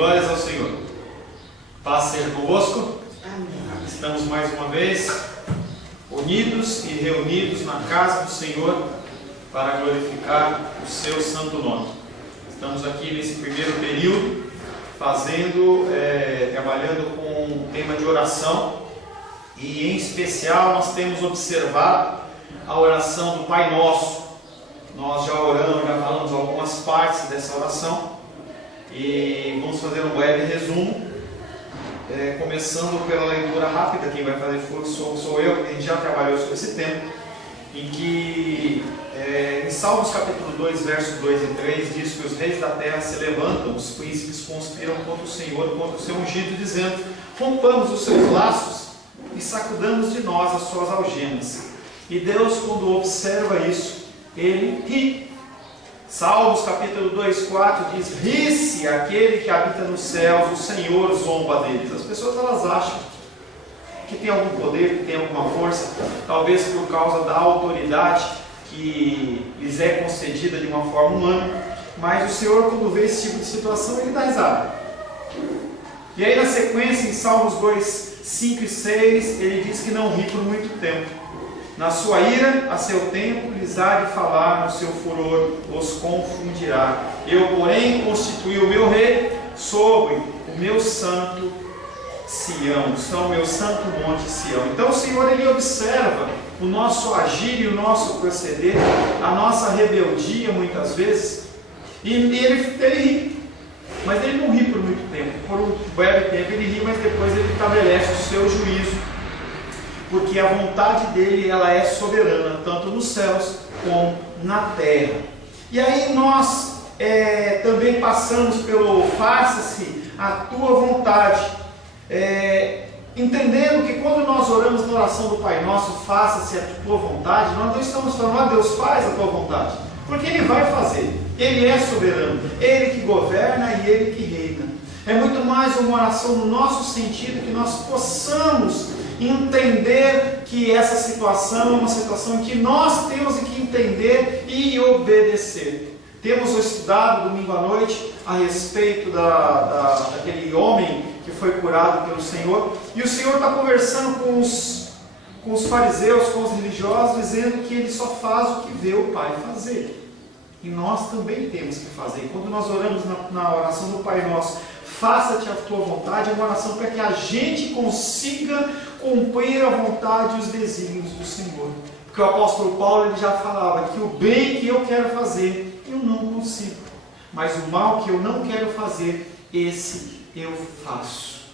Glórias ao Senhor. Paz seja convosco. Amém. Estamos mais uma vez unidos e reunidos na casa do Senhor para glorificar o seu santo nome. Estamos aqui nesse primeiro período trabalhando com o tema de oração, e em especial nós temos observado a oração do Pai Nosso. Nós já falamos algumas partes dessa oração e vamos fazer um breve resumo, começando pela leitura rápida. Quem vai fazer fluxo sou eu, porque a gente já trabalhou sobre esse tema, em que em Salmos capítulo 2, versos 2 e 3 diz que os reis da terra se levantam, os príncipes conspiram contra o Senhor, contra o seu ungido, dizendo: rompamos os seus laços e sacudamos de nós as suas algemas. E Deus, quando observa isso, Ele ri. Salmos capítulo 2, 4 diz: ri-se aquele que habita nos céus, o Senhor zomba deles. As pessoas elas acham que tem algum poder, que tem alguma força, talvez por causa da autoridade que lhes é concedida de uma forma humana, mas o Senhor, quando vê esse tipo de situação, Ele dá risada. E aí na sequência, em Salmos 2, 5 e 6, Ele diz que não ri por muito tempo. Na sua ira, a seu tempo, lhes há de falar, no seu furor os confundirá. Eu, porém, constituí o meu rei sobre o meu santo Sião, o meu santo monte Sião. Então o Senhor, Ele observa o nosso agir e o nosso proceder, a nossa rebeldia muitas vezes, e Ele ri. Mas Ele não ri por muito tempo. Por um breve tempo Ele ri, mas depois Ele estabelece o seu juízo, porque a vontade dEle ela é soberana, tanto nos céus como na terra. E aí nós também passamos pelo faça-se a tua vontade, entendendo que quando nós oramos na oração do Pai Nosso, faça-se a tua vontade, nós não estamos falando: Deus, faz a tua vontade, porque Ele vai fazer. Ele é soberano, Ele que governa e Ele que reina. É muito mais uma oração no nosso sentido, que nós possamos entender que essa situação é uma situação que nós temos que entender e obedecer. Temos estudado domingo à noite a respeito daquele homem que foi curado pelo Senhor, e o Senhor está conversando com os fariseus, com os religiosos, dizendo que ele só faz o que vê o Pai fazer. E nós também temos que fazer. Quando nós oramos na oração do Pai Nosso, faça-te a tua vontade, é uma oração para que a gente consiga cumprir a vontade e os desígnios do Senhor. Porque o apóstolo Paulo ele já falava que o bem que eu quero fazer, eu não consigo. Mas o mal que eu não quero fazer, esse eu faço.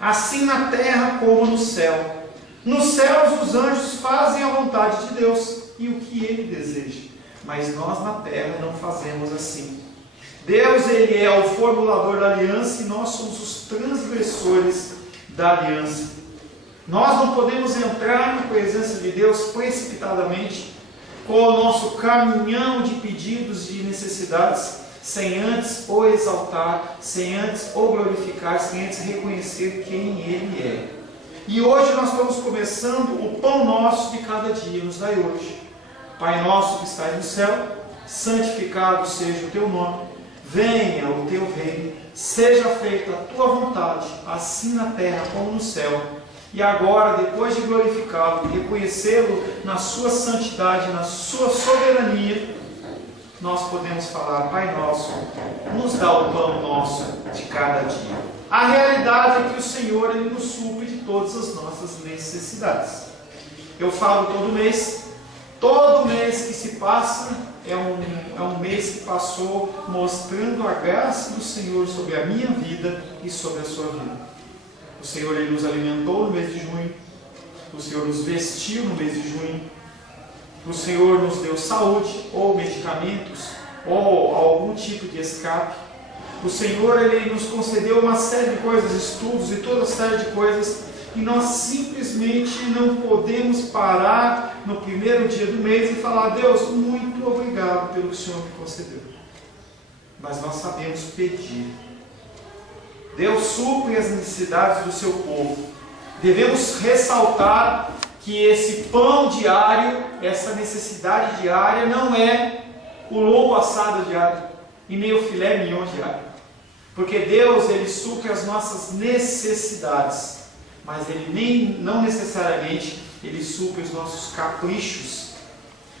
Assim na terra como no céu. Nos céus os anjos fazem a vontade de Deus e o que Ele deseja. Mas nós na terra não fazemos assim. Deus, Ele é o formulador da aliança e nós somos os transgressores da aliança. Nós não podemos entrar na presença de Deus precipitadamente, com o nosso caminhão de pedidos e necessidades, sem antes o exaltar, sem antes o glorificar, sem antes reconhecer quem Ele é. E hoje nós estamos começando o pão nosso de cada dia, nos dai hoje. Pai nosso que estás no céu, santificado seja o teu nome, venha o teu reino, seja feita a tua vontade, assim na terra como no céu. E agora, depois de glorificá-lo e reconhecê-lo na sua santidade, na sua soberania, nós podemos falar: Pai nosso, nos dá o pão nosso de cada dia. A realidade é que o Senhor Ele nos supre de todas as nossas necessidades. Eu falo todo mês que se passa é um mês que passou mostrando a graça do Senhor sobre a minha vida e sobre a sua vida. O Senhor Ele nos alimentou no mês de junho, o Senhor nos vestiu no mês de junho, o Senhor nos deu saúde, ou medicamentos, ou algum tipo de escape. O Senhor Ele nos concedeu uma série de coisas, estudos e toda série de coisas, e nós simplesmente não podemos parar no primeiro dia do mês e falar: Deus, muito obrigado pelo que o Senhor me concedeu. Mas nós sabemos pedir. Deus supre as necessidades do seu povo. Devemos ressaltar que esse pão diário, essa necessidade diária, não é o lombo assado diário e nem o filé mignon diário. Porque Deus, Ele supre as nossas necessidades, mas Ele não necessariamente Ele supre os nossos caprichos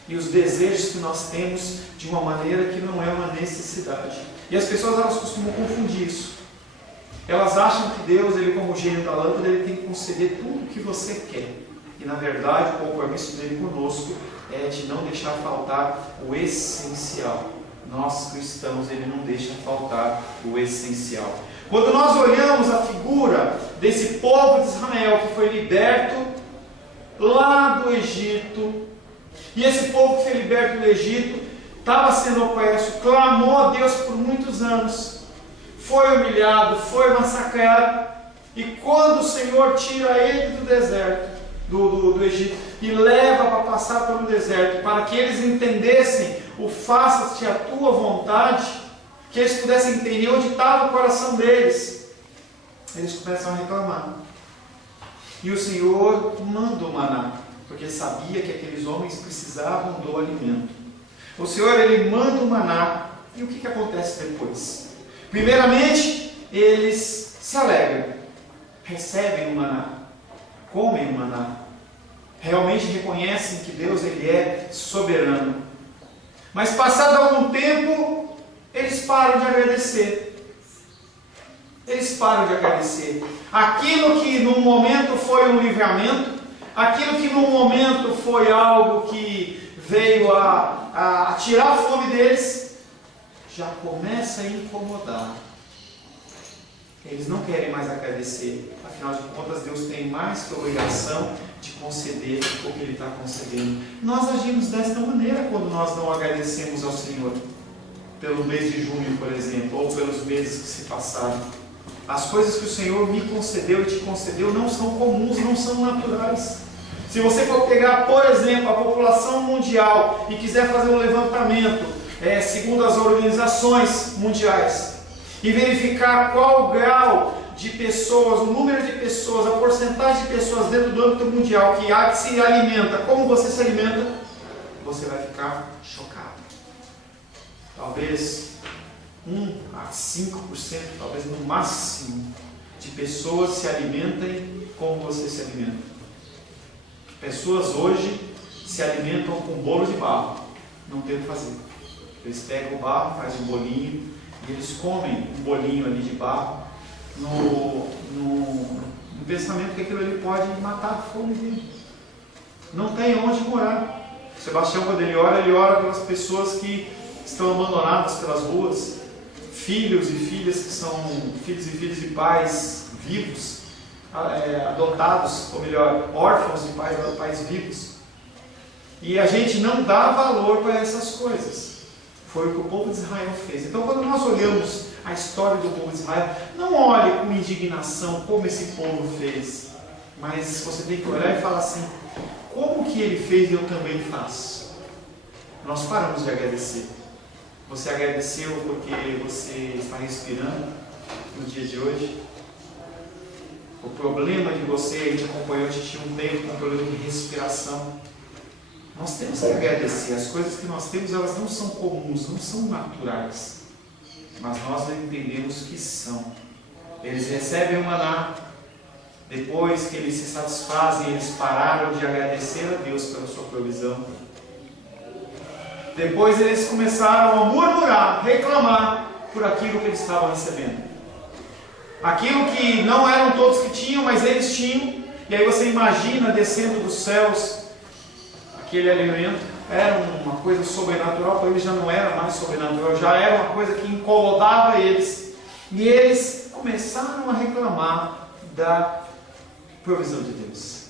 e os desejos que nós temos de uma maneira que não é uma necessidade. E as pessoas, elas costumam confundir isso. Elas acham que Deus, Ele como o gênio da lâmpada, Ele tem que conceder tudo o que você quer. E na verdade, o compromisso dele conosco é de não deixar faltar o essencial. Nós cristãos, Ele não deixa faltar o essencial. Quando nós olhamos a figura desse povo de Israel que foi liberto lá do Egito, e esse povo que foi liberto do Egito estava sendo opresso, clamou a Deus por muitos anos, foi humilhado, foi massacrado, e quando o Senhor tira ele do deserto, do Egito, e leva para passar pelo deserto, para que eles entendessem o faça-te a tua vontade, que eles pudessem entender onde estava o coração deles, eles começam a reclamar. E o Senhor manda o maná, porque ele sabia que aqueles homens precisavam do alimento. O Senhor, Ele manda o maná, e o que acontece depois? Primeiramente, eles se alegram, recebem o maná, comem o maná, realmente reconhecem que Deus, Ele é soberano. Mas passado algum tempo, eles param de agradecer. Eles param de agradecer. Aquilo que num momento foi um livramento, aquilo que num momento foi algo que veio a tirar a fome deles, já começa a incomodar. Eles não querem mais agradecer. Afinal de contas, Deus tem mais que a obrigação de conceder o que Ele está concedendo. Nós agimos desta maneira quando nós não agradecemos ao Senhor. Pelo mês de junho, por exemplo, ou pelos meses que se passaram. As coisas que o Senhor me concedeu e te concedeu não são comuns, não são naturais. Se você for pegar, por exemplo, a população mundial e quiser fazer um levantamento, segundo as organizações mundiais, e verificar qual o grau de pessoas, o número de pessoas, a porcentagem de pessoas dentro do âmbito mundial que se alimenta, como você se alimenta, você vai ficar chocado. Talvez 1 a 5%, talvez no máximo, de pessoas se alimentem como você se alimenta. Pessoas hoje se alimentam com bolo de barro, não tem o que fazer. Eles pegam o barro, fazem um bolinho, e eles comem um bolinho ali de barro, no pensamento que aquilo ali pode matar a fome dele. Não tem onde morar. Sebastião, quando ele ora pelas pessoas que estão abandonadas pelas ruas, filhos e filhas que são filhos e filhas de pais vivos, adotados, ou melhor, órfãos de pais vivos. E a gente não dá valor para essas coisas. Foi o que o povo de Israel fez. Então, quando nós olhamos a história do povo de Israel, não olhe com indignação como esse povo fez, mas você tem que olhar e falar assim: como que ele fez e eu também faço? Nós paramos de agradecer. Você agradeceu porque você está respirando no dia de hoje? O problema de você, a gente acompanhou, a gente tinha um tempo com problema de respiração. Nós temos que agradecer. As coisas que nós temos, elas não são comuns, não são naturais, mas nós entendemos que são. Eles recebem o maná, depois que eles se satisfazem, eles pararam de agradecer a Deus pela sua provisão. Depois eles começaram a murmurar, reclamar por aquilo que eles estavam recebendo. Aquilo que não eram todos que tinham, mas eles tinham. E aí você imagina descendo dos céus aquele alimento. Era uma coisa sobrenatural, para eles já não era mais sobrenatural, já era uma coisa que incomodava eles. E eles começaram a reclamar da provisão de Deus.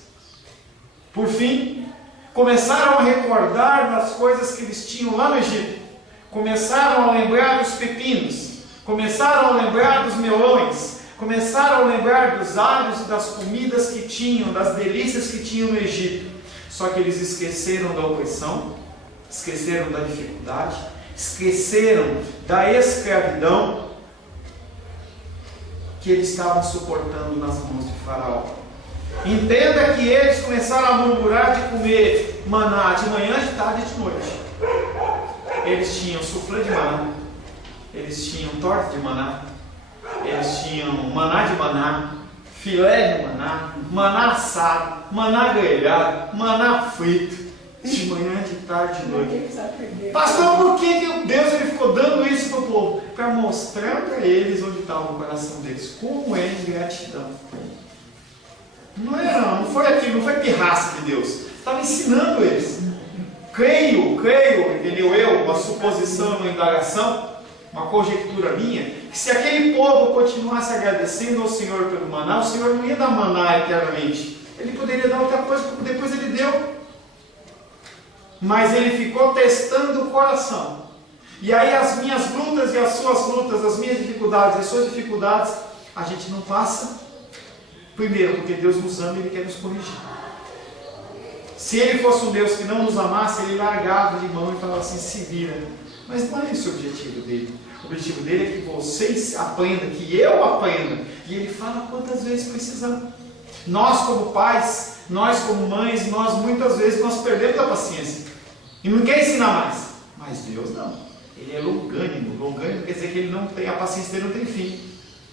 Por fim, começaram a recordar das coisas que eles tinham lá no Egito. Começaram a lembrar dos pepinos, começaram a lembrar dos melões, começaram a lembrar dos alhos e das comidas que tinham, das delícias que tinham no Egito. Só que eles esqueceram da opressão, esqueceram da dificuldade, esqueceram da escravidão que eles estavam suportando nas mãos de Faraó. Entenda que eles começaram a murmurar de comer maná de manhã, de tarde e de noite. Eles tinham suflê de maná, eles tinham torta de maná, Eles tinham maná de maná, filé de maná, maná assado, maná grelhado, maná frito, de manhã, de tarde, de noite. Pastor, por que Deus ele ficou dando isso para o povo? Para mostrar para eles onde estava o coração deles, como é ingratidão. Não foi aquilo, não foi pirraça de Deus. Estava ensinando eles. Creio, entendeu eu, uma suposição, uma indagação, uma conjectura minha, que se aquele povo continuasse agradecendo ao Senhor pelo maná, o Senhor não ia dar maná eternamente. Ele poderia dar outra coisa, como depois ele deu. Mas ele ficou testando o coração. E aí as minhas lutas e as suas lutas, as minhas dificuldades e as suas dificuldades, a gente não passa. Primeiro, porque Deus nos ama e Ele quer nos corrigir. Se Ele fosse um Deus que não nos amasse, Ele largava de mão e falava assim, se vira. Mas não é esse o objetivo dele. O objetivo dele é que vocês aprendam, que eu aprenda. E Ele fala quantas vezes precisar. Nós como pais, nós como mães, nós muitas vezes nós perdemos a paciência. E não quer ensinar mais. Mas Deus não. Ele é longânimo. Longânimo quer dizer que Ele não tem, a paciência dele não tem fim.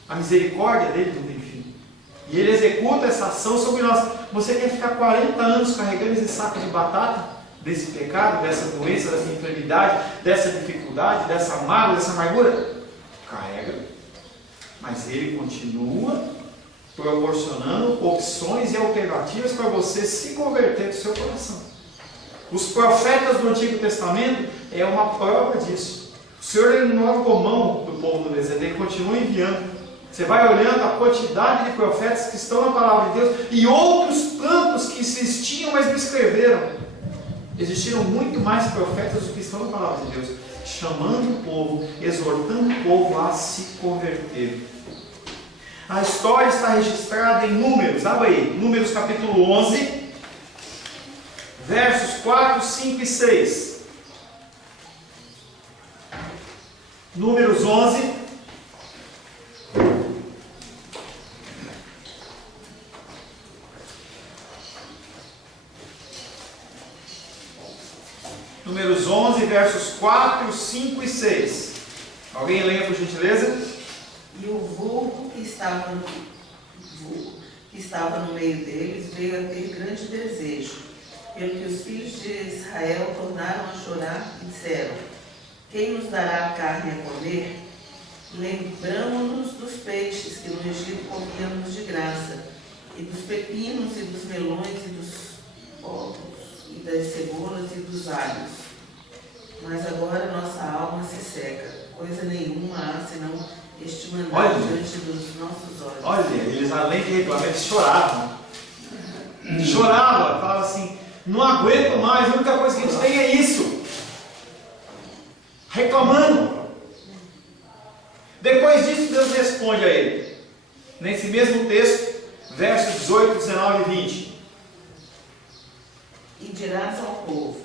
A misericórdia dele não tem fim. E Ele executa essa ação sobre nós. Você quer ficar 40 anos carregando esse saco de batata? Desse pecado, dessa doença, dessa enfermidade, dessa dificuldade, dessa mágoa, dessa amargura? Carrega. Mas Ele continua proporcionando opções e alternativas para você se converter do seu coração. Os profetas do Antigo Testamento é uma prova disso. O Senhor ele não largou mão do povo do deserto, Ele continua enviando. Você vai olhando a quantidade de profetas que estão na palavra de Deus e outros tantos que existiam, mas não escreveram. Existiram muito mais profetas do que estão na palavra de Deus, chamando o povo, exortando o povo a se converter. A história está registrada em Números, abre aí, Números capítulo 11, versos 4, 5 e 6. Números 11. Números 11, versos 4, 5 e 6. Alguém leia por gentileza? E o vulgo que estava no meio deles veio a ter grande desejo, pelo que os filhos de Israel tornaram a chorar e disseram: quem nos dará carne a comer? Lembramo-nos dos peixes que no Egito comíamos de graça, e dos pepinos e dos melões e dos ovos, e das cebolas e dos alhos. Mas agora nossa alma se seca, coisa nenhuma há senão este maná diante dos nossos olhos. Olha, eles além de reclamar, eles choravam. Choravam, falavam assim, não aguento mais, a única coisa que a gente tem é isso. Reclamando. Depois disso, Deus responde a ele. Nesse mesmo texto, versos 18, 19 e 20. E dirás ao povo: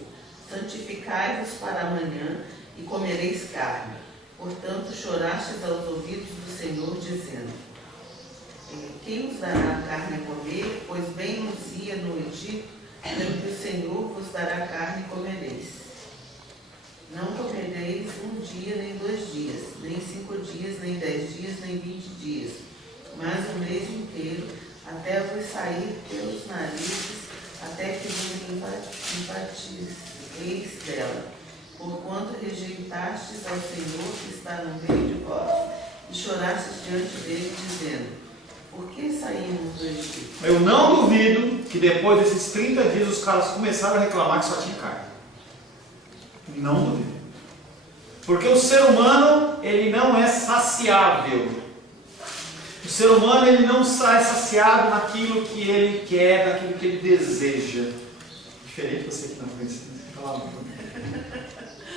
santificai-vos para amanhã e comereis carne. Portanto, chorastes aos ouvidos do Senhor, dizendo: quem nos dará carne a comer? Pois bem nos ia no Egito, pelo que o Senhor vos dará carne e comereis. Não comereis um dia, nem 2 dias, nem 5 dias, nem 10 dias, nem 20 dias, mas o mês inteiro, até vos sair pelos narizes, até que vos empatizeis dela. Porquanto rejeitastes ao Senhor que está no meio de vós, e chorastes diante dele, dizendo: por que saímos do Egito? Eu não duvido que depois desses 30 dias os caras começaram a reclamar que só tinha carne. Não duvido. Porque o ser humano, ele não é saciável. O ser humano, ele não sai saciado naquilo que ele quer, naquilo que ele deseja. Diferente de você que não conhece, você fala muito.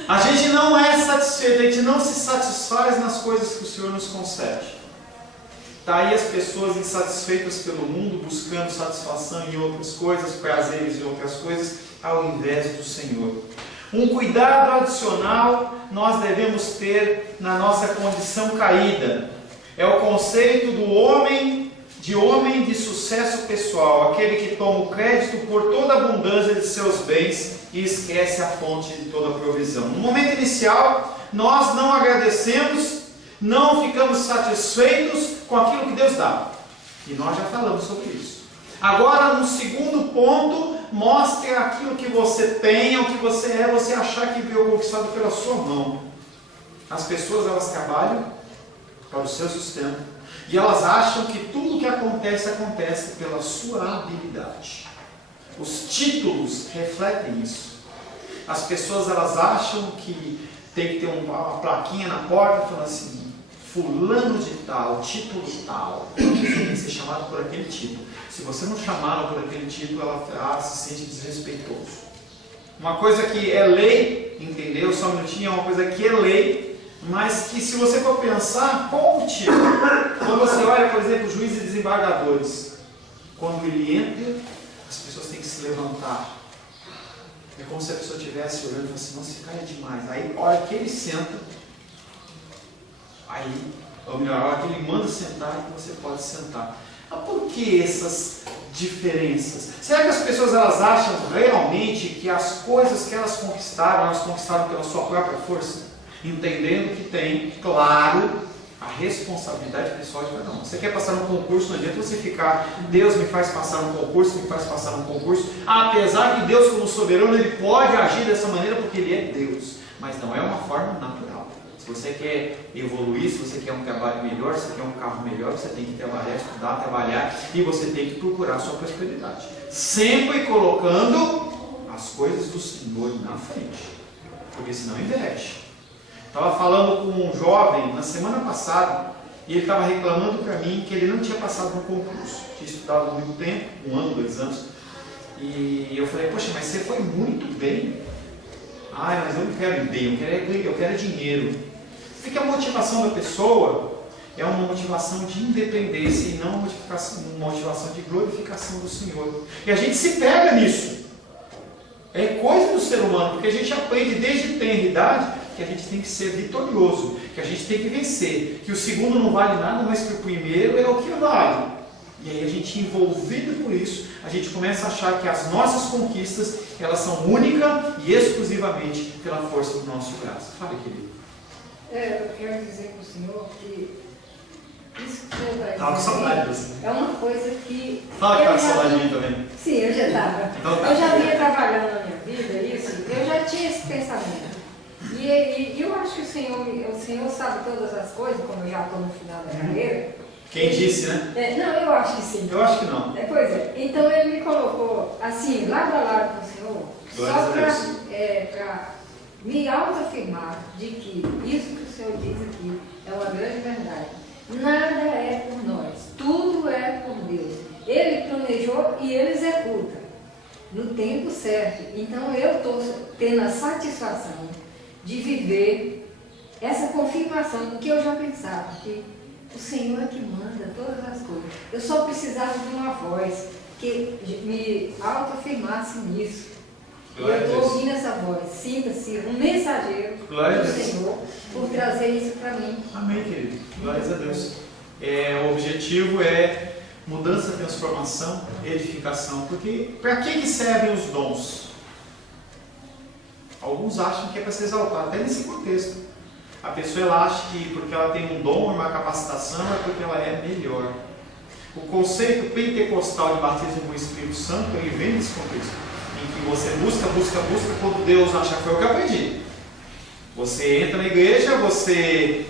A gente não é satisfeito, a gente não se satisfaz nas coisas que o Senhor nos concede. Está aí as pessoas insatisfeitas pelo mundo, buscando satisfação em outras coisas, prazeres em outras coisas, ao invés do Senhor. Um cuidado adicional nós devemos ter na nossa condição caída. É o conceito do homem de sucesso pessoal, aquele que toma o crédito por toda a abundância de seus bens e esquece a fonte de toda a provisão. No momento inicial, nós não agradecemos Não ficamos satisfeitos com aquilo que Deus dá. E nós já falamos sobre isso. Agora, no segundo ponto, mostre aquilo que você tem, o que você é, você achar que veio conquistado pela sua mão. As pessoas, elas trabalham para o seu sustento e elas acham que tudo que acontece, acontece pela sua habilidade. Os títulos refletem isso. As pessoas, elas acham que tem que ter uma plaquinha na porta falando assim: fulano de tal, título tal, você tem que ser chamado por aquele título. Se você não chamá-la por aquele título, ela se sente desrespeitoso. Uma coisa que é lei, entendeu? Só um minutinho, é uma coisa que é lei, mas que, se você for pensar, qual o título? Quando você olha, por exemplo, juízes e desembargadores, quando ele entra, as pessoas têm que se levantar. É como se a pessoa estivesse olhando e falando assim: nossa, esse cara é demais. Aí, a hora que ele senta, ou melhor, a hora que ele manda sentar, você pode sentar. Mas por que essas diferenças? Será que as pessoas, elas acham realmente que as coisas que elas conquistaram pela sua própria força? Entendendo que tem, claro, a responsabilidade pessoal de cada um. Você quer passar num concurso, não adianta você ficar: Deus me faz passar num concurso, me faz passar num concurso. Apesar que Deus, como soberano, Ele pode agir dessa maneira porque Ele é Deus. Mas não é uma forma natural. Se você quer evoluir, se você quer um trabalho melhor, se você quer um carro melhor, você tem que trabalhar, estudar, trabalhar, e você tem que procurar a sua prosperidade. Sempre colocando as coisas do Senhor na frente, porque senão inverte. Estava falando com um jovem na semana passada, e ele estava reclamando para mim que ele não tinha passado no concurso. Tinha estudado muito tempo, 1 ano, 2 anos, e eu falei: poxa, mas você foi muito bem. Mas eu não quero ir bem, eu quero dinheiro. Porque a motivação da pessoa é uma motivação de independência e não uma motivação de glorificação do Senhor. E a gente se pega nisso. É coisa do ser humano, porque a gente aprende desde tenra idade que a gente tem que ser vitorioso, que a gente tem que vencer, que o segundo não vale nada, mas que o primeiro é o que vale. E aí a gente, envolvido por isso, a gente começa a achar que as nossas conquistas, elas são única e exclusivamente pela força do nosso braço. Fale, querido. Eu quero dizer para o senhor que isso que o senhor está Estava com saudade disso. é uma coisa que... Fala que estava com saudade de mim também. Sim, eu já estava. Então, tá. Eu já vinha trabalhando na minha vida, isso, eu já tinha esse pensamento. E eu acho que o senhor sabe todas as coisas, como eu já estou no final da carreira. Quem disse, né? Não, eu acho que sim. Eu acho que não. Pois é. Então ele me colocou assim, lado a lado com o senhor, só para me autoafirmar de que isso que o senhor diz aqui é uma grande verdade. Nada é por nós, tudo é por Deus. Ele planejou e ele executa no tempo certo. Então eu estou tendo a satisfação de viver essa confirmação do que eu já pensava, que o Senhor é que manda todas as coisas. Eu só precisava de uma voz que me autoafirmasse nisso. E eu estou ouvindo essa voz. Sinta-se um mensageiro do Senhor por trazer isso para mim. Amém, querido. Glórias a Deus. O objetivo é mudança, transformação, edificação. Porque para que servem os dons? Alguns acham que é para se exaltar, até nesse contexto. A pessoa, ela acha que porque ela tem um dom, uma capacitação, é porque ela é melhor. O conceito pentecostal de batismo com o Espírito Santo, ele vem nesse contexto, em que você busca, quando Deus acha que foi o que eu aprendi. Você entra na igreja, você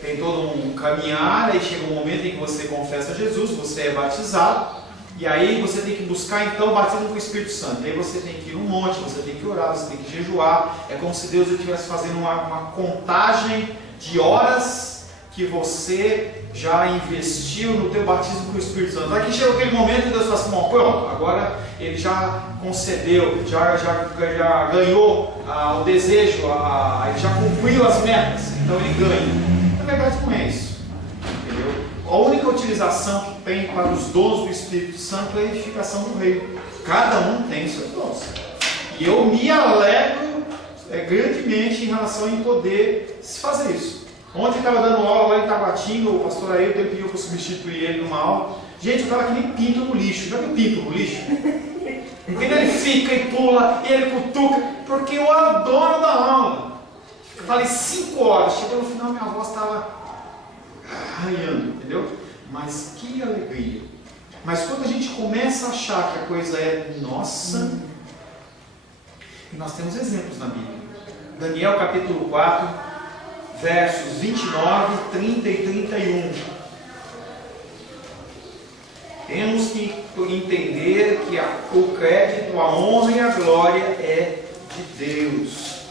tem todo um caminhar, aí chega um momento em que você confessa Jesus, você é batizado, e aí você tem que buscar então o batismo com o Espírito Santo. Aí você tem que ir no monte, você tem que orar, você tem que jejuar. É como se Deus estivesse fazendo uma contagem de horas que você já investiu no teu batismo com o Espírito Santo. Aqui chega aquele momento e Deus fala assim: bom, pronto, agora ele já concedeu, já ganhou o desejo, ele já cumpriu as metas, então ele ganha. Na verdade não é isso, entendeu? A única utilização que tem para os dons do Espírito Santo é a edificação do reino. Cada um tem seus dons. E eu me alegro grandemente em relação em poder fazer isso. Ontem eu estava dando aula lá em Taguatinga, o pastor Ailton pediu para eu substituir ele numa aula. Gente, eu estava que nem pinto no lixo. Já viu pinto no lixo? Porque ele fica e pula, e ele cutuca, porque eu adoro dar aula. Falei 5 horas, chegou no final minha voz estava arranhando, entendeu? Mas que alegria. Mas quando a gente começa a achar que a coisa é nossa, e nós temos exemplos na Bíblia. Daniel capítulo 4, versos 29, 30 e 31. Temos que entender que o crédito, a honra e a glória é de Deus.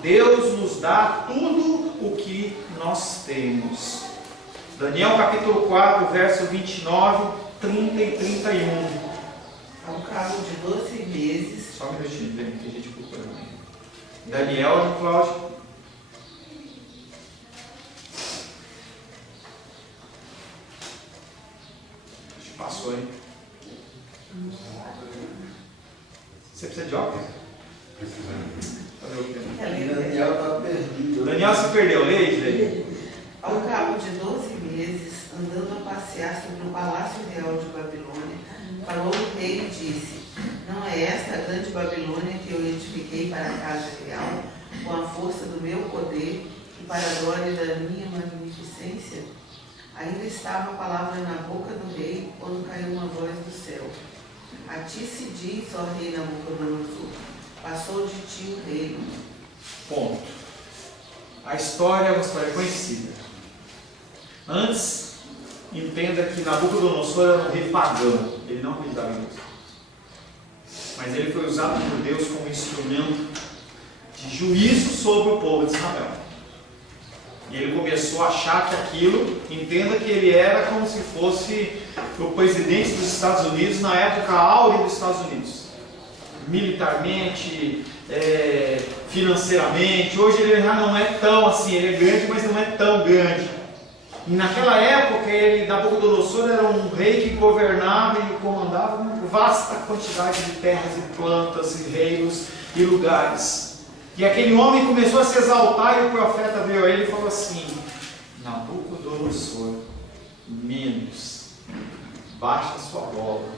Deus nos dá tudo o que nós temos. Daniel capítulo 4, verso 29, 30 e 31. Ao cabo de 12 meses. Só um minutinho, que a gente procura. Daniel, Cláudio. Acho que passou, hein? Você precisa de óculos? Precisando. Fazer o quê? Daniel está perdido. Daniel se perdeu, leite. Ao cabo de 12 meses, andando a passear sobre o palácio real de Babilônia, falou o rei e disse: não é esta a grande Babilônia que eu edifiquei para a casa real, com a força do meu poder e para a glória da minha magnificência? Ainda estava a palavra na boca do rei, quando caiu uma voz do céu: a ti se diz, ó rei Nabucodonosor, passou de ti o reino. Ponto. A história é uma história conhecida. Antes, entenda que Nabucodonosor era um rei pagão. Ele não acreditava em Deus. Mas ele foi usado por Deus como instrumento de juízo sobre o povo de Israel. E ele começou a achar que aquilo, entenda que ele era como se fosse o presidente dos Estados Unidos na época áurea dos Estados Unidos. Militarmente, financeiramente. Hoje ele já não é tão assim, ele é grande, mas não é tão grande. E naquela época, Nabucodonosor era um rei que governava e comandava uma vasta quantidade de terras e plantas e reinos e lugares. E aquele homem começou a se exaltar e o profeta veio a ele e falou assim: Nabucodonosor, menos, baixa a sua bola.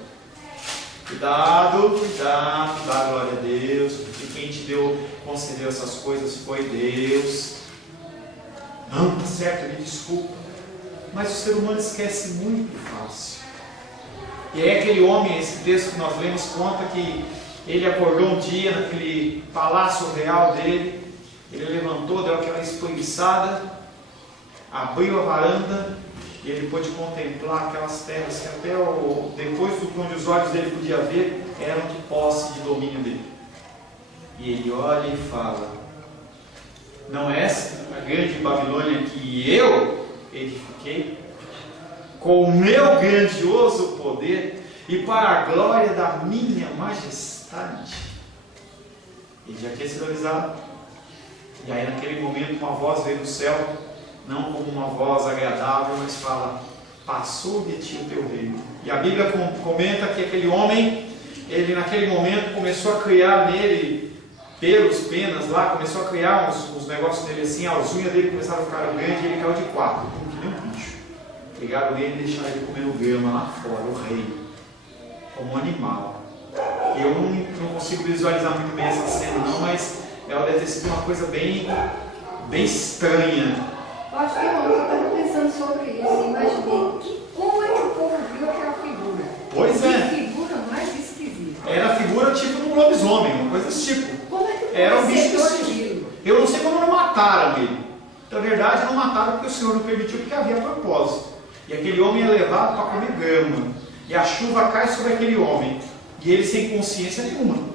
Cuidado, dá glória a Deus, porque quem te concedeu essas coisas foi Deus. Não, tá certo, me desculpa. Mas o ser humano esquece muito fácil. E aí aquele homem, esse texto que nós lemos, conta que ele acordou um dia naquele palácio real dele, ele levantou, deu aquela espreguiçada, abriu a varanda, e ele pôde contemplar aquelas terras que até depois do que os olhos dele podiam ver, eram de posse, de domínio dele. E ele olha e fala: não é essa a grande Babilônia que eu edifiquei, com o meu grandioso poder e para a glória da minha majestade? Ele já tinha sido avisado. E aí naquele momento uma voz veio do céu, não como uma voz agradável, mas fala: passou de ti o teu reino. E a Bíblia comenta que aquele homem, ele naquele momento começou a criar nele pelos, penas lá, começou a criar uns negócios nele assim, as unhas dele começaram a ficar grandes e ele caiu de 4, como que nem um bicho. Pegaram ele e deixaram ele comendo grama lá fora, o rei, como um animal. Eu não consigo visualizar muito bem essa cena não, mas ela deve ter sido uma coisa bem estranha. Eu acho que eu estava pensando sobre isso, imaginei como é que o povo viu aquela figura. Pois é. Que figura mais esquisita. Era a figura tipo de um lobisomem, uma coisa desse tipo. Como é que Era um bicho aceitou desse tipo. aquilo? Eu não sei como não mataram ele. Na verdade, não mataram porque o Senhor não permitiu, porque havia propósito. E aquele homem é levado para comer grama. E a chuva cai sobre aquele homem. E ele sem consciência nenhuma.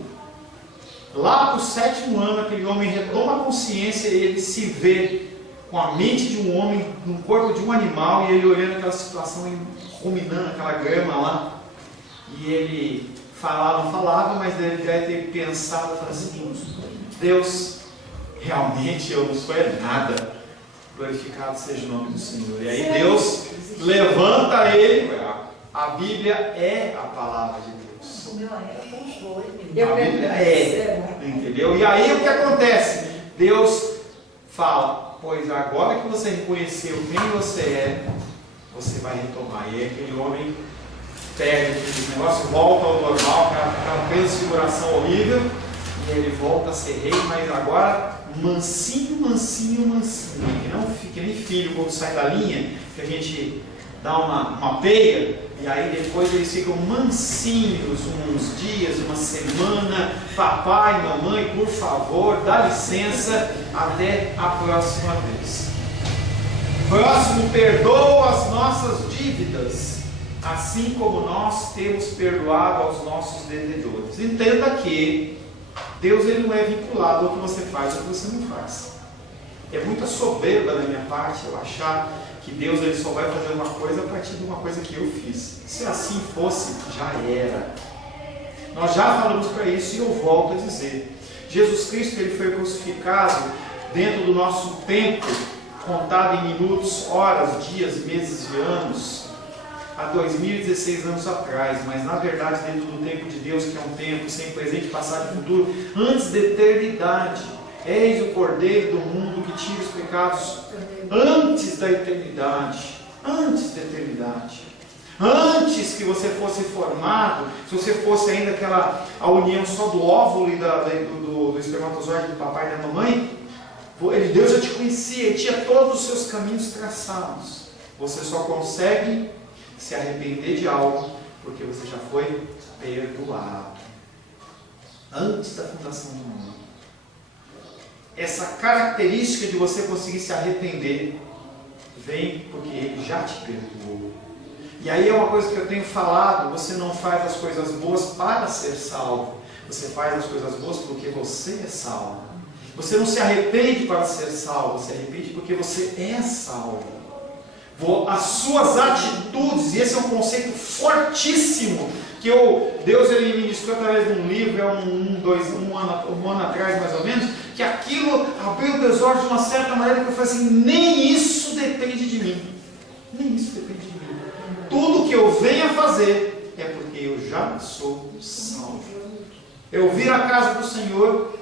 Lá para o 7º ano, aquele homem retoma a consciência e ele se vê com a mente de um homem, no corpo de um animal, e ele olhando aquela situação e ruminando aquela grama lá. E ele não falava, mas ele deve ter pensado, falando assim: Deus, realmente eu não sou nada, glorificado seja o nome do Senhor. E aí Deus levanta ele. A Bíblia é a palavra de Deus. O meu era com os dois. A Bíblia é, entendeu? E aí o que acontece? Deus fala: pois agora que você reconheceu quem você é, você vai retomar. E aí aquele homem perde esse negócio, volta ao normal, aquela transfiguração horrível, e ele volta a ser rei, mas agora mansinho, mansinho, mansinho, que não fique nem filho quando sai da linha, que a gente dá uma peia, e aí depois eles ficam mansinhos uns dias, uma semana. Papai, mamãe, por favor, dá licença, até a próxima vez. Próximo, perdoa as nossas dívidas, assim como nós temos perdoado aos nossos devedores. Entenda que Deus ele não é vinculado ao que você faz ou ao que você não faz. É muita soberba da minha parte eu achar que Deus ele só vai fazer uma coisa a partir de uma coisa que eu fiz. Se assim fosse, já era. Nós já falamos para isso e eu volto a dizer. Jesus Cristo ele foi crucificado dentro do nosso tempo, contado em minutos, horas, dias, meses e anos, há 2016 anos atrás, mas na verdade dentro do tempo de Deus, que é um tempo sem presente, passado e futuro, antes da eternidade. Eis o Cordeiro do mundo que tira os pecados antes da eternidade. Antes da eternidade. Antes que você fosse formado, se você fosse ainda a união só do óvulo e do espermatozoide do papai e da mamãe, Deus já te conhecia e tinha todos os seus caminhos traçados. Você só consegue se arrepender de algo porque você já foi perdoado. Antes da fundação do mundo. Essa característica de você conseguir se arrepender vem porque Ele já te perdoou. E aí é uma coisa que eu tenho falado: você não faz as coisas boas para ser salvo, você faz as coisas boas porque você é salvo. Você não se arrepende para ser salvo, você se arrepende porque você é salvo. As suas atitudes, e esse é um conceito fortíssimo que Deus ele ministrou através de um livro, um ano atrás mais ou menos, que aquilo abriu meus olhos de uma certa maneira que eu falei assim: nem isso depende de mim. Nem isso depende de mim. Tudo que eu venho a fazer é porque eu já sou salvo. Eu vir à casa do Senhor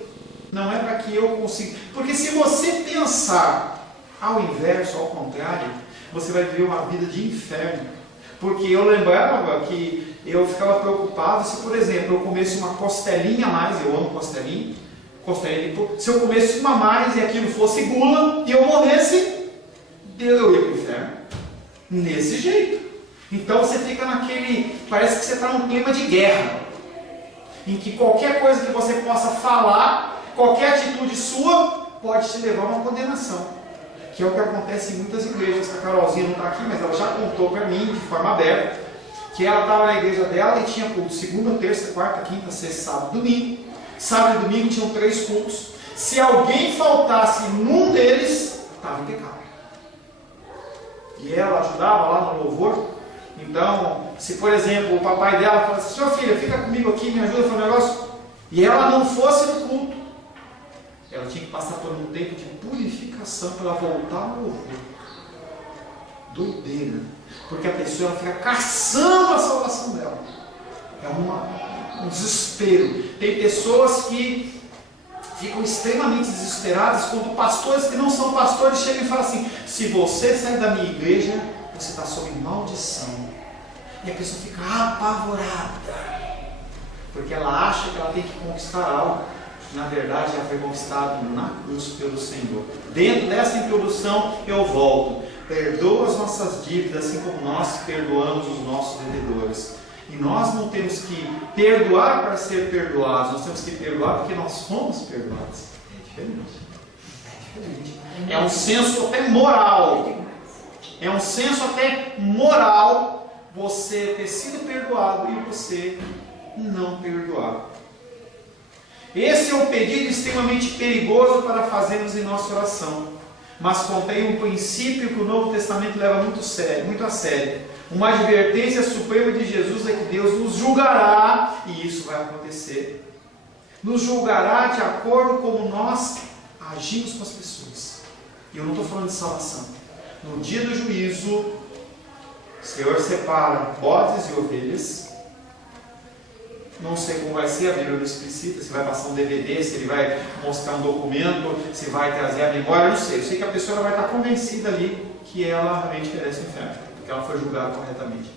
não é para que eu consiga. Porque se você pensar ao inverso, ao contrário, você vai viver uma vida de inferno. Porque eu lembrava que eu ficava preocupado se, por exemplo, eu comesse uma costelinha a mais, eu amo costelinha, se eu comesse uma a mais e aquilo fosse gula e eu morresse, eu ia para o inferno. Nesse jeito. Então você fica parece que você está num clima de guerra, em que qualquer coisa que você possa falar, qualquer atitude sua, pode te levar a uma condenação. Que é o que acontece em muitas igrejas. A Carolzinha não está aqui, mas ela já contou para mim de forma aberta, que ela estava na igreja dela e tinha culto segunda, terça, quarta, quinta, sexta, sábado, domingo. Sábado e domingo tinham 3 cultos. Se alguém faltasse num deles, estava em pecado. E ela ajudava lá no louvor. Então, se por exemplo o papai dela falasse assim: "Sua filha, fica comigo aqui, me ajuda a fazer um negócio", e ela não fosse no culto, ela tinha que passar por um tempo de purificação para ela voltar ao louvor. Doideira. Porque a pessoa ela fica caçando a salvação dela. É um desespero. Tem pessoas que ficam extremamente desesperadas quando pastores que não são pastores chegam e falam assim: "Se você sair da minha igreja, você está sob maldição". E a pessoa fica apavorada. Porque ela acha que ela tem que conquistar algo. Na verdade, já foi conquistado na cruz pelo Senhor. Dentro dessa introdução, eu volto. Perdoa as nossas dívidas, assim como nós perdoamos os nossos devedores. E nós não temos que perdoar para ser perdoados, nós temos que perdoar porque nós fomos perdoados. É diferente. É diferente. É um senso até moral. É um senso até moral você ter sido perdoado e você não perdoar. Esse é um pedido extremamente perigoso para fazermos em nossa oração, mas contém um princípio que o Novo Testamento leva muito a sério. Uma advertência suprema de Jesus é que Deus nos julgará, e isso vai acontecer. Nos julgará de acordo com como nós agimos com as pessoas. E eu não estou falando de salvação. No dia do juízo, o Senhor separa bodes e ovelhas. Não sei como vai ser, a Bíblia não explicita, se vai passar um DVD, se ele vai mostrar um documento, se vai trazer a memória, não sei. Eu sei que a pessoa vai estar convencida ali que ela realmente merece o inferno, porque ela foi julgada corretamente.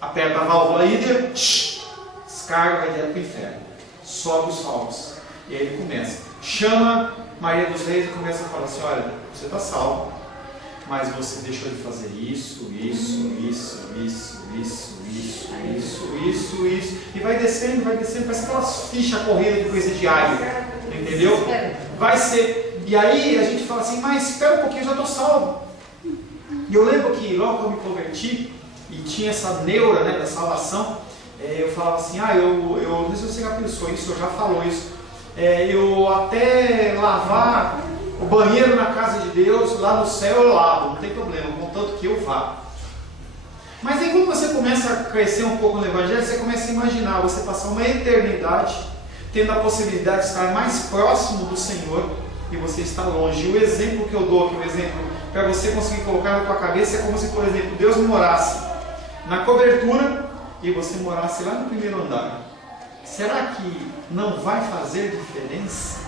Aperta a válvula líder, descarga, vai direto para o inferno. Sobe os salvos. E aí ele começa. chama Maria dos Reis e começa a falar assim: olha, você está salvo, mas você deixou de fazer isso, e vai descendo, parece aquelas fichas corridas de coisa diária, entendeu? Vai ser, e aí a gente fala assim: mas espera um pouquinho, eu já estou salvo. E eu lembro que logo que eu me converti, e tinha essa neura, né, da salvação, eu falava assim: eu não sei se você já pensou isso, eu já falou isso, eu até lavar o banheiro na casa de Deus, lá no céu eu lavo, não tem problema, contanto que eu vá. Mas aí quando você começa a crescer um pouco no Evangelho, você começa a imaginar você passar uma eternidade tendo a possibilidade de estar mais próximo do Senhor e você está longe. E o exemplo que eu dou aqui, para você conseguir colocar na tua cabeça, é como se, por exemplo, Deus morasse na cobertura e você morasse lá no primeiro andar. Será que não vai fazer diferença?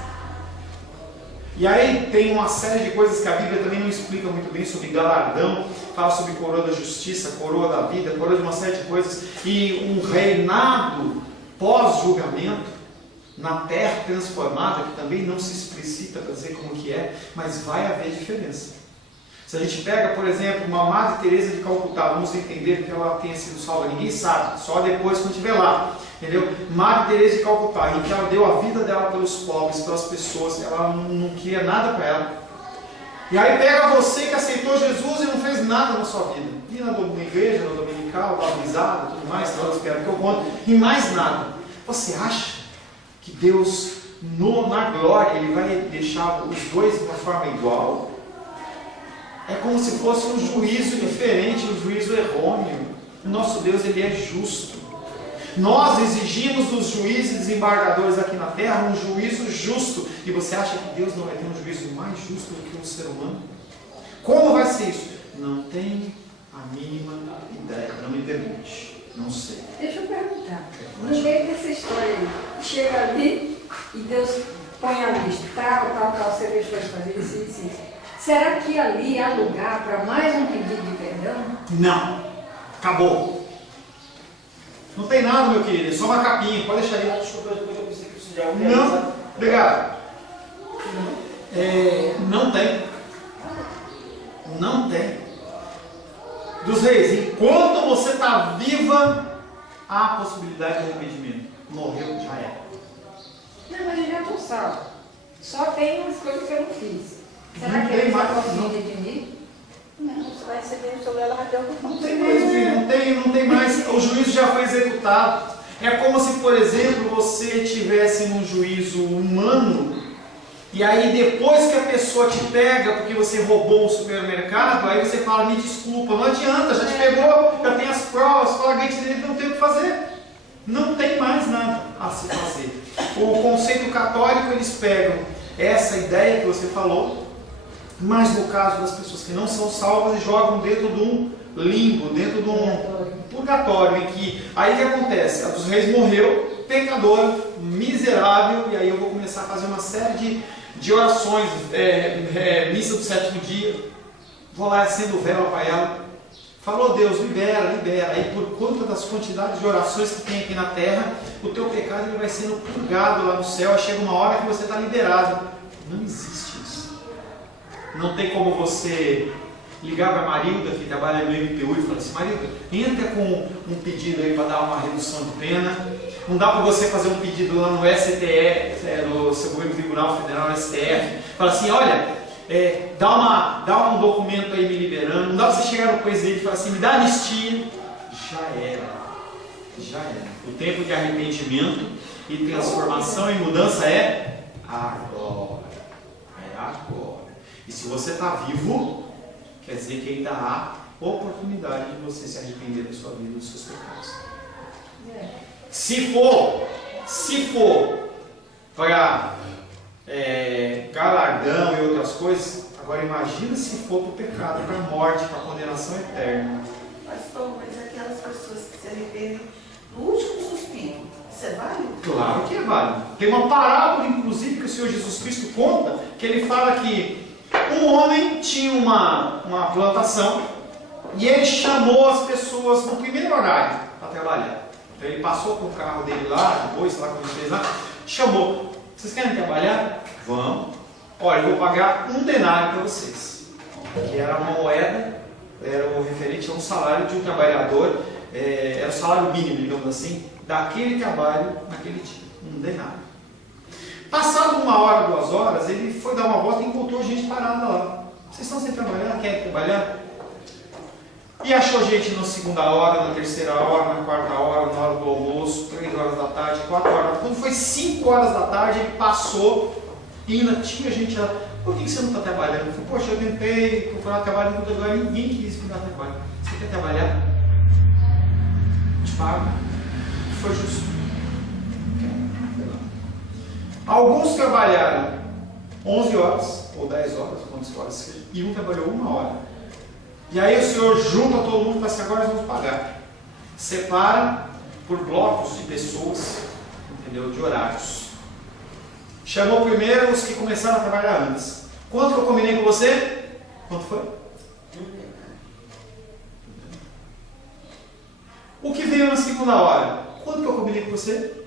E aí tem uma série de coisas que a Bíblia também não explica muito bem sobre galardão, fala sobre coroa da justiça, coroa da vida, coroa de uma série de coisas, e um reinado pós-julgamento na terra transformada, que também não se explicita para dizer como que é, mas vai haver diferença. Se a gente pega, por exemplo, uma Madre Teresa de Calcutá, vamos entender que ela tenha sido salva, ninguém sabe, só depois quando estiver lá, entendeu? Madre Teresa de Calcutá, em que ela deu a vida dela pelos pobres, pelas pessoas, ela não queria nada para ela. E aí pega você que aceitou Jesus e não fez nada na sua vida, e na igreja, na dominical, batizada, tudo mais, todas as que eu conto, e mais nada. Você acha que Deus, na glória, Ele vai deixar os dois de uma forma igual? É como se fosse um juízo diferente, um juízo errôneo. O nosso Deus, Ele é justo. Nós exigimos dos juízes e desembargadores aqui na terra um juízo justo. E você acha que Deus não vai ter um juízo mais justo do que um ser humano? Como vai ser isso? Não tenho a mínima ideia. Não me pergunte. Não sei. Deixa eu perguntar. No meio dessa história aí, chega ali e Deus põe a lista. Tal, você deixou de fazer isso. Será que ali há lugar para mais um pedido de perdão? Não. Acabou. Não tem nada, meu querido. É só uma capinha. Pode deixar aí. Desculpa, eu pensei que você já Não. Obrigado. Não tem. Não tem. Dos reis, enquanto você está viva, há a possibilidade de arrependimento. Morreu, já é. Não, mas eu já estou salvo. Só tem umas coisas que eu não fiz. Será Não que tem ele mais, vai conseguir não. redimir? Não, você vai receber sobre ela, vai ter o Não tem mais, filho, não tem mais. O juízo já foi executado. É como se, por exemplo, você estivesse num juízo humano, e aí depois que a pessoa te pega porque você roubou um supermercado, aí você fala: me desculpa, não adianta, já te pegou, já tem as provas, flagrante dele, não tem o que fazer. Não tem mais nada a se fazer. O conceito católico, eles pegam essa ideia que você falou, mas no caso das pessoas que não são salvas, eles jogam dentro de um limbo, dentro de um purgatório, em que, aí o que acontece? A dos reis morreu, pecador, miserável, e aí eu vou começar a fazer uma série de orações, missa do sétimo dia, vou lá acendo o véu para ela, falou: Deus, libera, aí por conta das quantidades de orações que tem aqui na terra, o teu pecado ele vai sendo purgado lá no céu, chega uma hora que você está liberado. Não existe isso. Não tem como você ligar para a Marilda, que trabalha no MPU, e falar assim: Marilda, entra com um pedido aí para dar uma redução de pena. Não dá para você fazer um pedido lá no STF, no Supremo Tribunal Federal, STF, fala assim: olha, dá um documento aí me liberando. Não dá para você chegar no presidente e falar assim: me dá anistia. Já era. O tempo de arrependimento e transformação e mudança é agora. E se você está vivo, quer dizer que ainda há oportunidade de você se arrepender da sua vida e dos seus pecados. Se for para galardão e outras coisas, agora imagina se for para o pecado, para a morte, para a condenação eterna. Pastor, mas aquelas pessoas que se arrependem no último suspiro, isso é válido? Claro que é válido. Tem uma parábola, inclusive, que o Senhor Jesus Cristo conta, que ele fala que um homem tinha uma plantação e ele chamou as pessoas no primeiro horário para trabalhar. Então ele passou com o carro dele lá, depois, sei lá como ele fez lá, chamou: vocês querem trabalhar? Vamos. Olha, eu vou pagar um denário para vocês. Que era uma moeda, era o referente a um salário de um trabalhador, era o salário mínimo, digamos assim, daquele trabalho naquele dia. Um denário. Passado 1 hora, 2 horas, ele foi dar uma volta e encontrou gente parada lá. Vocês estão sem trabalhar? Querem trabalhar? E achou gente na 2ª hora, na 3ª hora, na 4ª hora, na hora do almoço, 3 horas da tarde, 4 horas. Quando foi 5 horas da tarde, ele passou e ainda tinha gente lá. Por que você não está trabalhando? Eu falei, poxa, eu tentei procurar trabalho em todo lugar, ninguém quis me dar trabalho. Você quer trabalhar? Te pago. Foi justo. Alguns trabalharam 11 horas, ou 10 horas, quantas horas seja, e um trabalhou 1 hora. E aí o Senhor junta todo mundo e fala assim, agora nós vamos pagar. Separa por blocos de pessoas, entendeu? De horários. Chamou primeiro os que começaram a trabalhar antes. Quanto que eu combinei com você? Quanto foi? O que veio na 2ª hora? Quanto que eu combinei com você?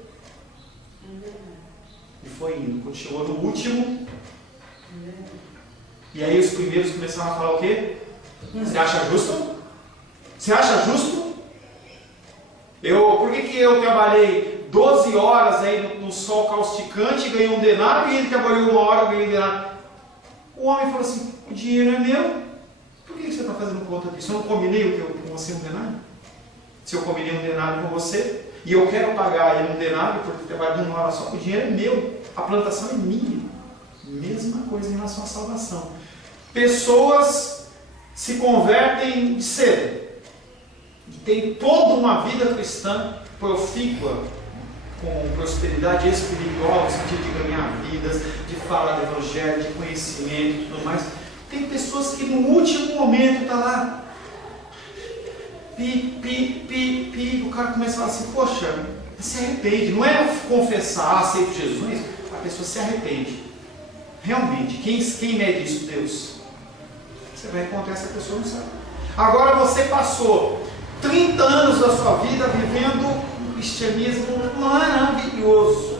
E foi indo. Quando chegou no último, e aí os primeiros começaram a falar o quê? Você acha justo? Você acha justo? Por que eu trabalhei 12 horas aí no sol causticante e ganhei um denário, e ele trabalhou 1 hora e ganhei um denário? O homem falou assim, o dinheiro é meu, por que você está fazendo conta disso? Eu não combinei com você um denário? Se eu combinei um denário com você, e eu quero pagar ele um denário, porque eu trabalho 1 hora só, o dinheiro é meu, a plantação é minha. Mesma coisa em relação à salvação. Pessoas se convertem cedo, e têm toda uma vida cristã profícua, com prosperidade espiritual, no sentido de ganhar vidas, de falar do evangelho, de conhecimento e tudo mais. Tem pessoas que no último momento está lá, o cara começa a falar assim, poxa, se arrepende, não é confessar, aceito Jesus, não é isso, a pessoa se arrepende. Realmente, quem mede isso? Deus. Você vai encontrar essa pessoa, não sabe. Agora você passou 30 anos da sua vida vivendo um cristianismo maravilhoso,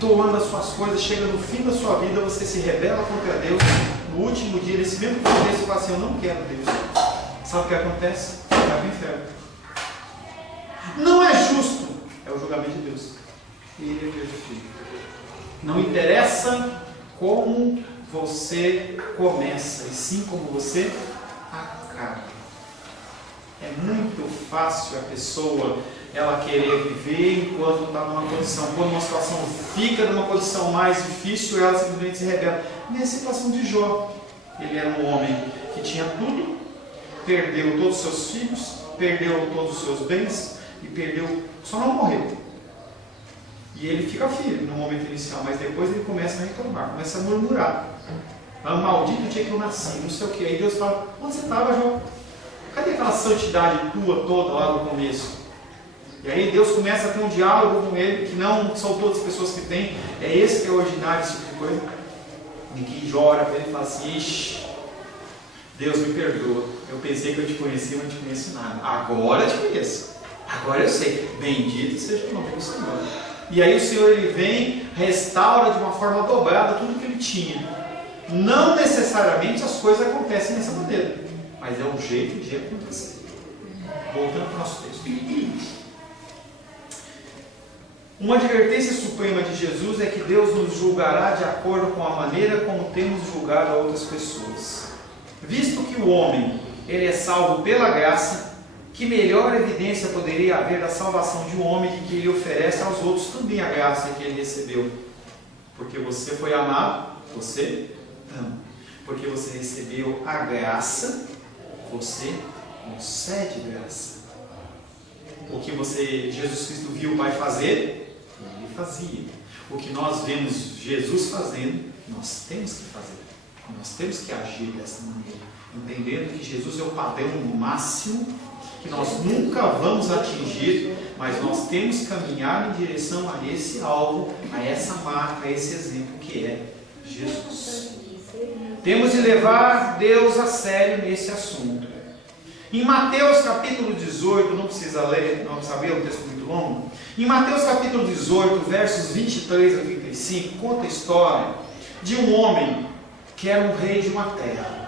doando as suas coisas, chega no fim da sua vida, você se rebela contra Deus, no último dia, nesse mesmo contexto, você fala assim, eu não quero Deus. Sabe o que acontece? Vai para o inferno. Não é justo, é o julgamento de Deus. Ele é justiça. Não interessa como você começa, e sim como você acaba. É muito fácil a pessoa ela querer viver enquanto está numa condição. Quando uma situação fica numa condição mais difícil, ela simplesmente se rebela. Nessa situação de Jó, ele era um homem que tinha tudo, perdeu todos os seus filhos, perdeu todos os seus bens e perdeu, só não morreu. E ele fica firme no momento inicial, mas depois ele começa a reclamar, começa a murmurar. Maldito o dia que eu nasci, não sei o que. Aí Deus fala, onde você estava, Jó? Cadê aquela santidade tua toda lá no começo? E aí Deus começa a ter um diálogo com ele, que não são todas as pessoas que têm. É esse que é ordinário, esse tipo de coisa. E que Jó olha para ele e fala assim, ixi, Deus me perdoa. Eu pensei que eu te conhecia, mas não te conheço nada. Agora eu te conheço. Agora eu sei. Bendito seja o nome do Senhor. E aí o Senhor ele vem, restaura de uma forma dobrada tudo que ele tinha. Não necessariamente as coisas acontecem dessa maneira, mas é um jeito de acontecer. Voltando para o nosso texto. Uma advertência suprema de Jesus é que Deus nos julgará de acordo com a maneira como temos julgado a outras pessoas. Visto que o homem ele é salvo pela graça, que melhor evidência poderia haver da salvação de um homem de que ele oferece aos outros também a graça que ele recebeu? Porque você foi amado, você ama. Porque você recebeu a graça, você concede graça. O que Jesus Cristo viu o Pai fazer, ele fazia. O que nós vemos Jesus fazendo, nós temos que fazer. Nós temos que agir dessa maneira, entendendo que Jesus é o padrão máximo, que nós nunca vamos atingir, mas nós temos que caminhar em direção a esse alvo, a essa marca, a esse exemplo que é Jesus. Temos de levar Deus a sério nesse assunto. Em Mateus capítulo 18, não precisa ler, não precisa ver, é um texto muito longo. Em Mateus capítulo 18, versos 23 a 35, conta a história de um homem que era um rei de uma terra.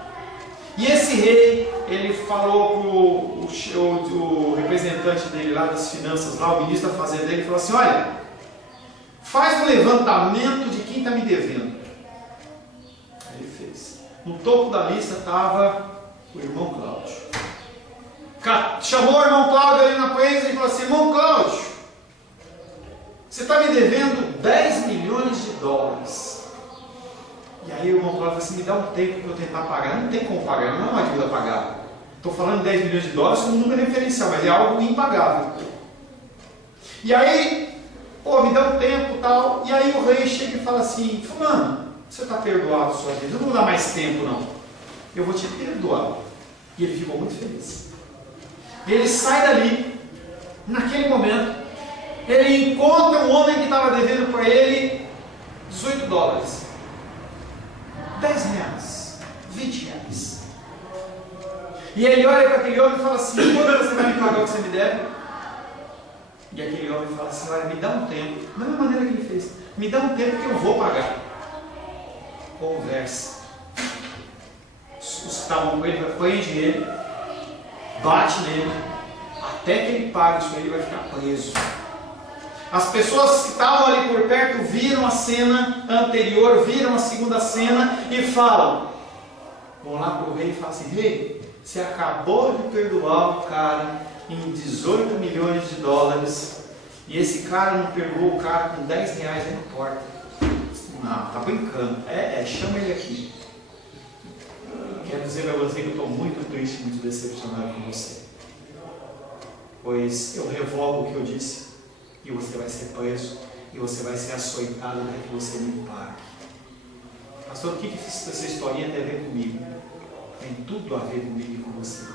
E esse rei, ele falou para o representante dele lá das finanças, lá, o ministro da fazenda dele, falou assim: olha, faz um levantamento de quem está me devendo. Aí ele fez. No topo da lista estava o irmão Cláudio. Chamou o irmão Cláudio ali na mesa e falou assim: irmão Cláudio, você está me devendo 10 milhões de dólares. E aí o irmão Cláudio falou assim: me dá um tempo para eu tentar pagar. Não tem como pagar, não é uma dívida pagável. Estou falando de 10 milhões de dólares como um número referencial, mas é algo impagável. E aí, me dá um tempo e tal. E aí o rei chega e fala assim: fulano, você está perdoado sua dívida, eu não vou dar mais tempo não. Eu vou te perdoar. E ele ficou muito feliz. E ele sai dali, naquele momento, ele encontra um homem que estava devendo para ele 18 dólares. 10 reais, 20 reais. E ele olha para aquele homem e fala assim: quando você vai me pagar o que você me deve? E aquele homem fala assim: olha, me dá um tempo. Da mesma maneira que ele fez: me dá um tempo que eu vou pagar. Conversa. Os que estavam com ele, prende ele, bate nele, até que ele pague isso aí, ele vai ficar preso. As pessoas que estavam ali por perto viram a cena anterior, viram a segunda cena e falam, vão lá para o rei e falam assim: rei, você acabou de perdoar o cara em 18 milhões de dólares e esse cara não perdoou o cara com 10 reais, não importa. Não, tá brincando. Chama ele aqui. Quero dizer para você que eu estou muito triste, muito decepcionado com você, pois eu revogo o que eu disse e você vai ser preso e você vai ser açoitado até que você me pague. Pastor, o que essa historinha tem a ver comigo? Tem tudo a ver comigo e com você.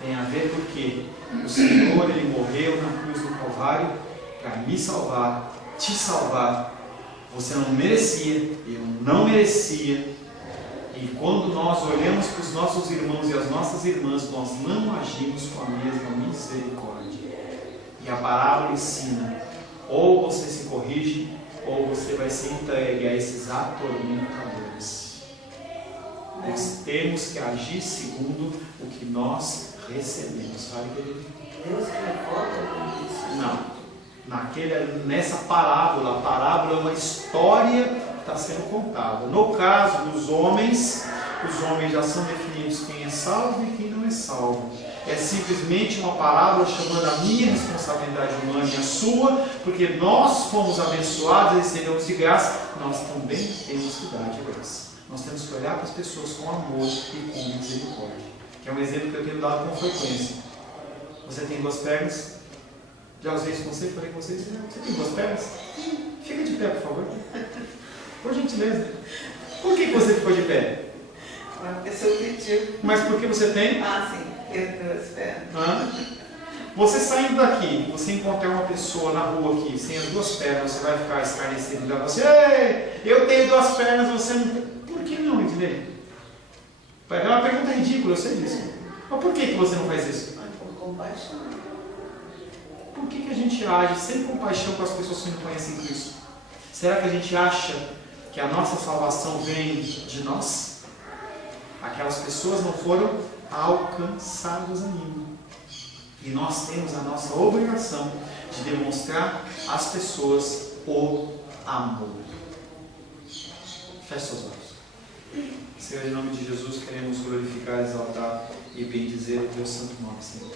Tem a ver porque o Senhor, Ele morreu na cruz do Calvário para me salvar, te salvar. Você não merecia, eu não merecia. E quando nós olhamos para os nossos irmãos e as nossas irmãs, nós não agimos com a mesma misericórdia. E a parábola ensina: ou você se corrige, ou você vai ser entregue a esses atormentadores. Nós temos que agir segundo o que nós recebemos, sabe, querido? Deus que revolta isso. Não. Nessa parábola, a parábola é uma história que está sendo contada. No caso dos homens, os homens já são definidos quem é salvo e quem não é salvo. É simplesmente uma parábola chamando a minha responsabilidade humana e a sua, porque nós fomos abençoados e recebemos de graça, nós também temos que dar de graça. Nós temos que olhar para as pessoas com amor e com misericórdia. Que é um exemplo que eu tenho dado com frequência. Você tem duas pernas? Já usei isso com você? Falei com vocês? Você tem duas pernas? Sim. Fica de pé, por favor. Por gentileza. Por que você ficou de pé? Porque seu pediu. Mas por que você tem? Sim. Eu tenho duas pernas. Você saindo daqui, você encontrar uma pessoa na rua aqui, sem as duas pernas, você vai ficar escarnecido dela. Você, ei, eu tenho duas pernas, você não tem. Por que não, Ednei? É uma pergunta ridícula, eu sei disso. Mas por que você não faz isso? Por compaixão. Por que a gente age sem compaixão com as pessoas que não conhecem Cristo? Será que a gente acha que a nossa salvação vem de nós? Aquelas pessoas não foram alcançadas ainda. E nós temos a nossa obrigação de demonstrar às pessoas o amor. Feche seus olhos. Senhor, em nome de Jesus, queremos glorificar, exaltar e bendizer o Teu santo nome, Senhor.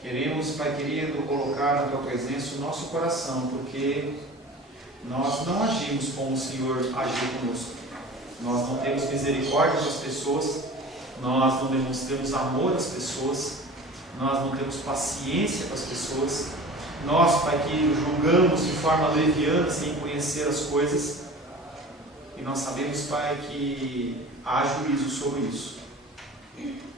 Queremos, Pai querido, colocar na Tua presença o nosso coração, porque nós não agimos como o Senhor agiu conosco. Nós não temos misericórdia das pessoas, nós não demonstramos amor às pessoas, nós não temos paciência com as pessoas, nós, Pai querido, julgamos de forma leviana, sem conhecer as coisas, e nós sabemos, Pai, que há juízo sobre isso.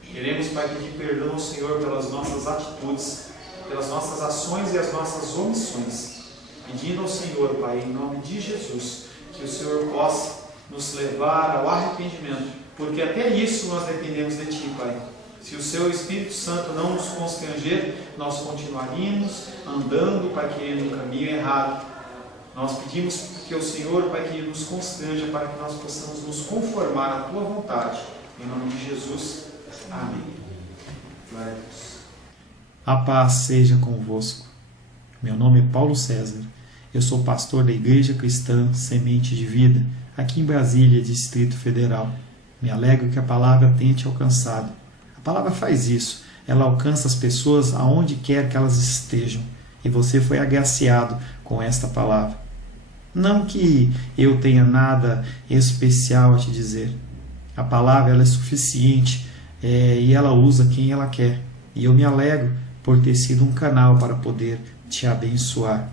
Queremos, Pai, pedir perdão ao Senhor pelas nossas atitudes, pelas nossas ações e as nossas omissões, pedindo ao Senhor, Pai, em nome de Jesus, que o Senhor possa nos levar ao arrependimento, porque até isso nós dependemos de Ti, Pai. Se o Seu Espírito Santo não nos constranger, nós continuaríamos andando, Pai querido, no caminho errado. Nós pedimos que o Senhor, Pai querido, nos constranja para que nós possamos nos conformar à Tua vontade. Em nome de Jesus. Amém. Glória a Deus. A paz seja convosco. Meu nome é Paulo César. Eu sou pastor da Igreja Cristã Semente de Vida, aqui em Brasília, Distrito Federal. Me alegro que a palavra tenha te alcançado. A palavra faz isso. Ela alcança as pessoas aonde quer que elas estejam. E você foi agraciado com esta palavra. Não que eu tenha nada especial a te dizer. A palavra ela é suficiente e ela usa quem ela quer. E eu me alegro por ter sido um canal para poder te abençoar.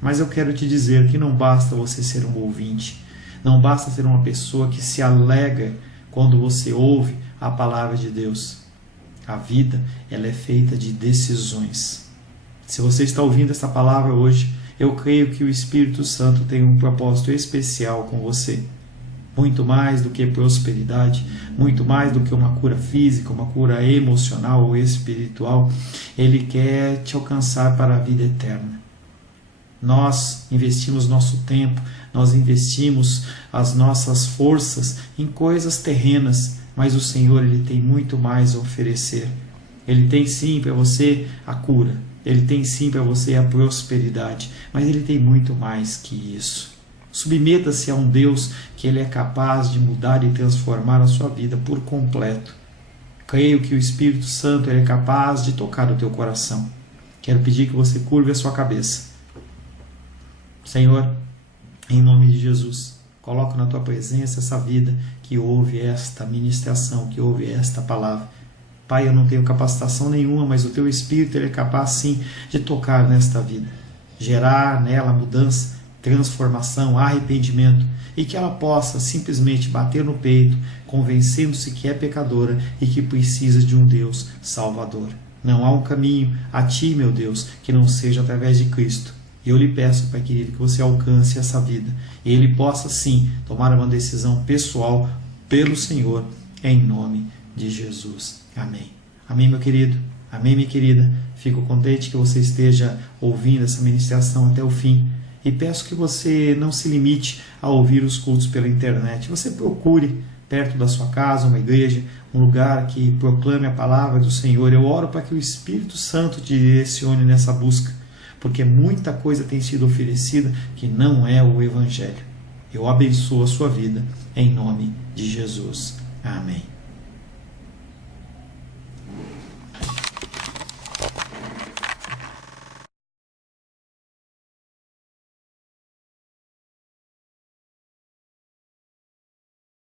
Mas eu quero te dizer que não basta você ser um ouvinte. Não basta ser uma pessoa que se alegra quando você ouve a palavra de Deus. A vida ela é feita de decisões. Se você está ouvindo essa palavra hoje, eu creio que o Espírito Santo tem um propósito especial com você. Muito mais do que prosperidade, muito mais do que uma cura física, uma cura emocional ou espiritual, Ele quer te alcançar para a vida eterna. Nós investimos nosso tempo, nós investimos as nossas forças em coisas terrenas, mas o Senhor Ele tem muito mais a oferecer. Ele tem sim para você a cura, Ele tem sim para você a prosperidade, mas Ele tem muito mais que isso. Submeta-se a um Deus que Ele é capaz de mudar e transformar a sua vida por completo. Creio que o Espírito Santo Ele é capaz de tocar o teu coração. Quero pedir que você curve a sua cabeça. Senhor, em nome de Jesus, coloco na tua presença essa vida que ouve esta ministração, que ouve esta palavra. Pai, eu não tenho capacitação nenhuma, mas o teu Espírito Ele é capaz sim de tocar nesta vida, gerar nela mudança, transformação, arrependimento, e que ela possa simplesmente bater no peito, convencendo-se que é pecadora e que precisa de um Deus salvador. Não há um caminho a ti, meu Deus, que não seja através de Cristo. E eu lhe peço, Pai querido, que você alcance essa vida e ele possa sim tomar uma decisão pessoal pelo Senhor, em nome de Jesus. Amém. Amém, meu querido. Amém, minha querida. Fico contente que você esteja ouvindo essa ministração até o fim. E peço que você não se limite a ouvir os cultos pela internet. Você procure perto da sua casa uma igreja, um lugar que proclame a palavra do Senhor. Eu oro para que o Espírito Santo te direcione nessa busca, porque muita coisa tem sido oferecida que não é o Evangelho. Eu abençoo a sua vida em nome de Jesus. Amém.